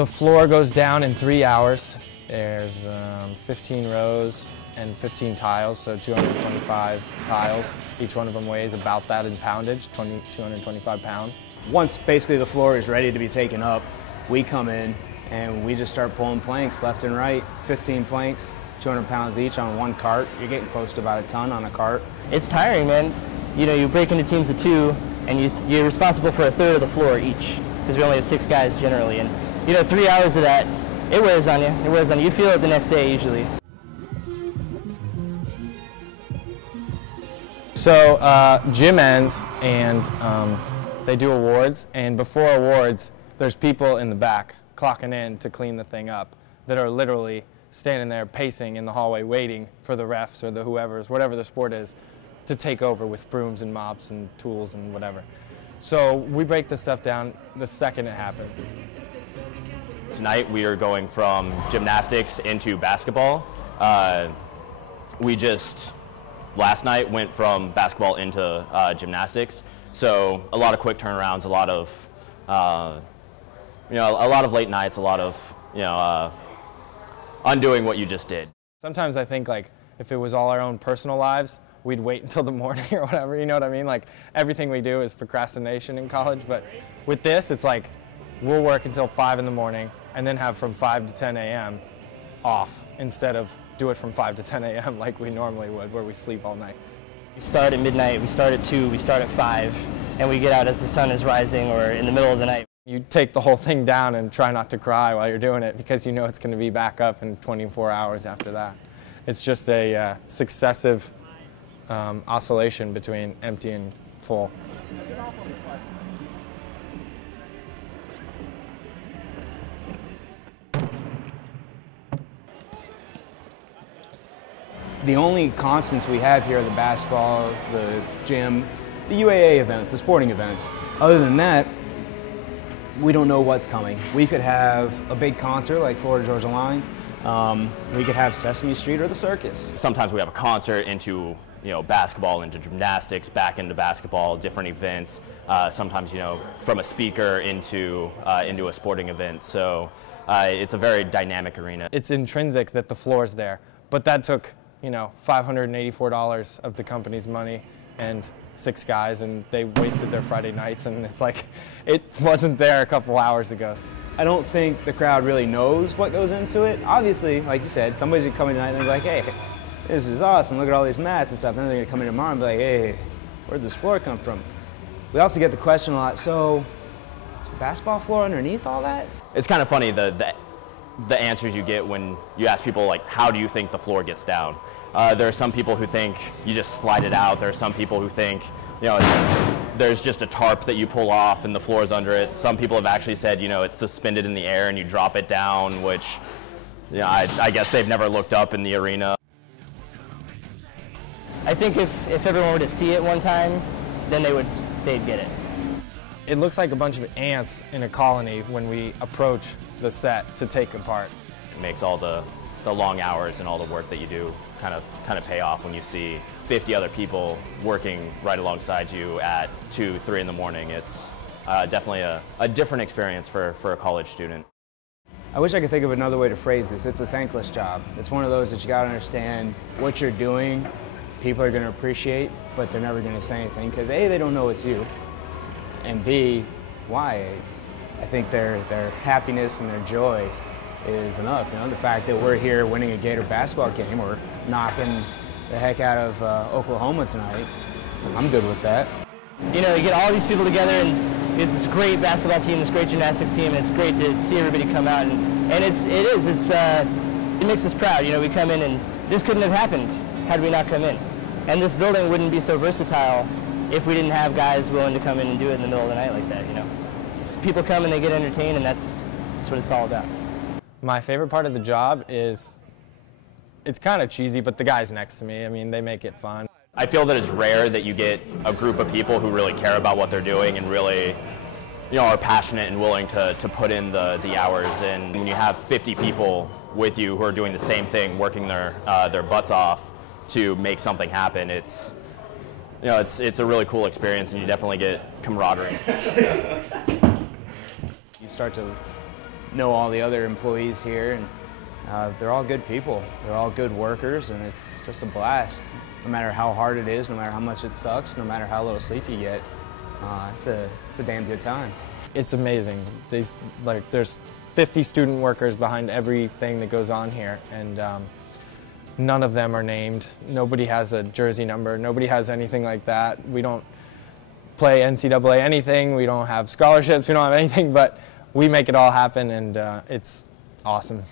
The floor goes down in 3 hours. There's 15 rows and 15 tiles, so 225 tiles. Each one of them weighs about that in poundage, 225 pounds. Once basically the floor is ready to be taken up, we come in and we just start pulling planks left and right. 15 planks, 200 pounds each on one cart. You're getting close to about a ton on a cart. It's tiring, man. You know, you break into teams of 2 and you're responsible for a third of the floor each, because we only have 6 guys generally. And you know, 3 hours of that, it wears on you. It wears on you. You feel it the next day usually. So gym ends and they do awards, and before awards there's people in the back clocking in to clean the thing up that are literally standing there pacing in the hallway waiting for the refs or the whoever's, whatever the sport is, to take over with brooms and mops and tools and whatever. So we break this stuff down the second it happens. Tonight we are going from gymnastics into basketball. Last night went from basketball into gymnastics, so a lot of quick turnarounds, a lot of late nights, a lot of undoing what you just did. Sometimes I think, like, if it was all our own personal lives, we'd wait until the morning or whatever, you know what I mean? Like, everything we do is procrastination in college, but with this, it's like we'll work until 5 in the morning and then have from 5 to 10 a.m. off instead of do it from 5 to 10 a.m. like we normally would, where we sleep all night. We start at midnight, we start at 2, we start at 5, and we get out as the sun is rising or in the middle of the night. You take the whole thing down and try not to cry while you're doing it, because you know it's going to be back up in 24 hours after that. It's just a successive oscillation between empty and full. The only constants we have here are the basketball, the gym, the UAA events, the sporting events. Other than that, we don't know what's coming. We could have a big concert like Florida Georgia Line. We could have Sesame Street or the circus. Sometimes we have a concert into basketball, into gymnastics, back into basketball, different events. Sometimes from a speaker into a sporting event. So it's a very dynamic arena. It's intrinsic that the floor's there, but that took $584 of the company's money and 6 guys, and they wasted their Friday nights, and it's like it wasn't there a couple hours ago. I don't think the crowd really knows what goes into it. Obviously, like you said, somebody's gonna come in tonight and be like, hey, this is awesome, look at all these mats and stuff. Then they're gonna come in tomorrow and be like, hey, where'd this floor come from? We also get the question a lot, so is the basketball floor underneath all that? It's kind of funny the answers you get when you ask people, like, how do you think the floor gets down? There are some people who think you just slide it out. There are some people who think there's just a tarp that you pull off and the floor is under it. Some people have actually said it's suspended in the air and you drop it down, which I guess they've never looked up in the arena. I think if everyone were to see it one time, then they'd get it. It looks like a bunch of ants in a colony when we approach the set to take apart. It makes all the long hours and all the work that you do kind of pay off when you see 50 other people working right alongside you at 2, 3 in the morning. It's definitely a different experience for a college student. I wish I could think of another way to phrase this. It's a thankless job. It's one of those that you gotta understand what you're doing, people are gonna appreciate, but they're never gonna say anything, because A, they don't know it's you, and B, why? I think their happiness and their joy is enough. The fact that we're here winning a Gator basketball game or knocking the heck out of Oklahoma tonight, I'm good with that. You get all these people together, and it's a great basketball team, this great gymnastics team, and it's great to see everybody come out, and it makes us proud. We come in, and this couldn't have happened had we not come in, and this building wouldn't be so versatile if we didn't have guys willing to come in and do it in the middle of the night like that. People come and they get entertained, and that's what it's all about. My favorite part of the job is, it's kind of cheesy, but the guys next to me, I mean, they make it fun. I feel that it's rare that you get a group of people who really care about what they're doing and really are passionate and willing to put in the hours. And when you have 50 people with you who are doing the same thing, working their butts off to make something happen, it's a really cool experience, and you definitely get camaraderie. You start to know all the other employees here, and they're all good people. They're all good workers, and it's just a blast. No matter how hard it is, no matter how much it sucks, no matter how little sleep you get, it's a damn good time. It's amazing. There's 50 student workers behind everything that goes on here, and none of them are named. Nobody has a jersey number. Nobody has anything like that. We don't play NCAA anything. We don't have scholarships. We don't have anything, but we make it all happen, and it's awesome.